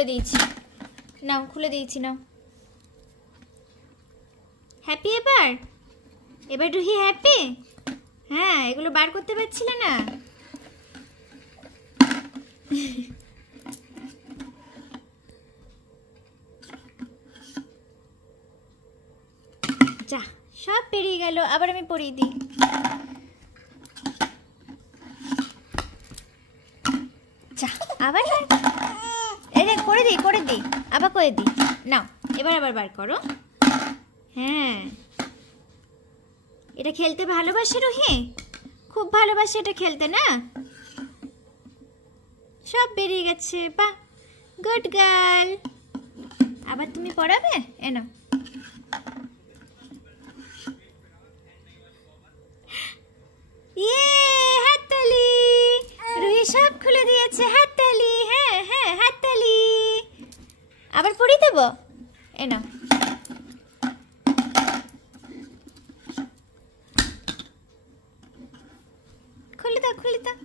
খুলে দিয়েছি, নাও খুলে দিয়েছি, নাও। হ্যাপি এবার? এবার রুহি হ্যাপি? হ্যাঁ, এগুলো বার করতে পারছিলে না? যা, সব পেরিয়ে গেল। আবার আমি পরিয়ে দিই। যা, আবার করে দিই, করে দিই, আবার করে দিই। নাও, এবার আবার বার করো। হ্যাঁ, এটা খেলতে ভালোবাসে রুহি, খুব ভালোবাসে এটা খেলতে না? সব বেরিয়ে গেছে, বাহ, গুড গার্ল। আবার তুমি পড়াবে? এনো। ইয়ে, হাততালি। রুহি সব খুলে দিয়েছে, হাততালি। হ্যাঁ হ্যাঁ, হাততালি। আবার পড়িয়ে দেবো? এনো। খুলে দাও, খুলে দাও।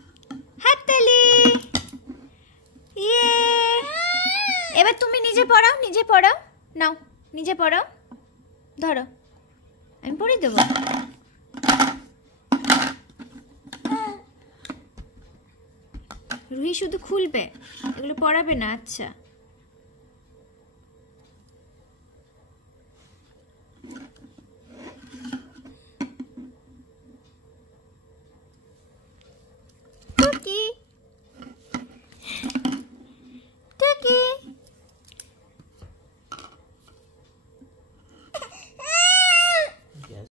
হাততালি। ইয়ে, এবার তুমি নিজে পড়াও, নিজে পড়াও। নাও, নিজে পড়াও। ধরো, আমি পড়িয়ে দেবো। রুহি শুধু খুলবে, এগুলো পড়াবে না। আচ্ছা।